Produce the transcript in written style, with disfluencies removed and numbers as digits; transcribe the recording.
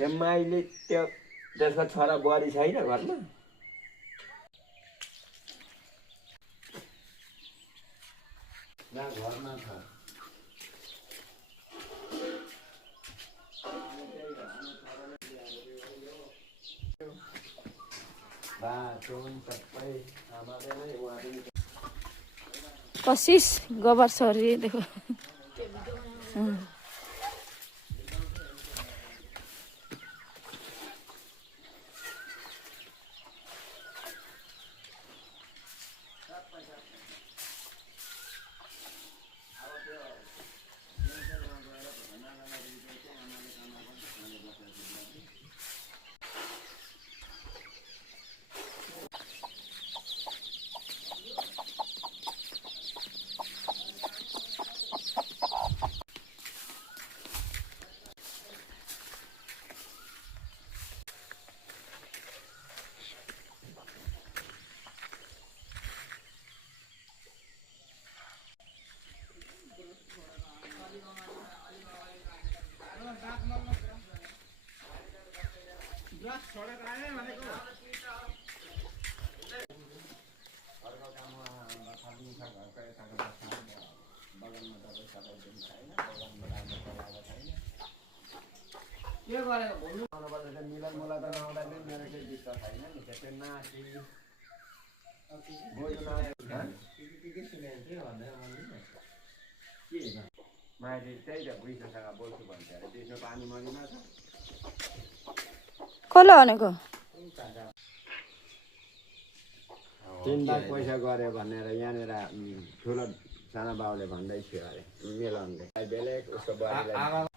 त्यो माइले त्यो त्यसको छोरा बुहारी छैन घरमा ना घरमा छ कशिश गोबर छोरी देखो मिलन मुला त नआउँदा पनि मेरो केही दिक्कत छैन नि त्यो नाति माइली त्यही त बुइससँग बोल्छु भन्छ अरे त्यसमा पानी मरिमा छ कसले भनेको 3 लाख पैसा गऱ्यो भनेर यहाँनिर ठुलो साना बाउले भन्दै थियो अरे मिलाउनले बेलेग उसको बुहारीलाई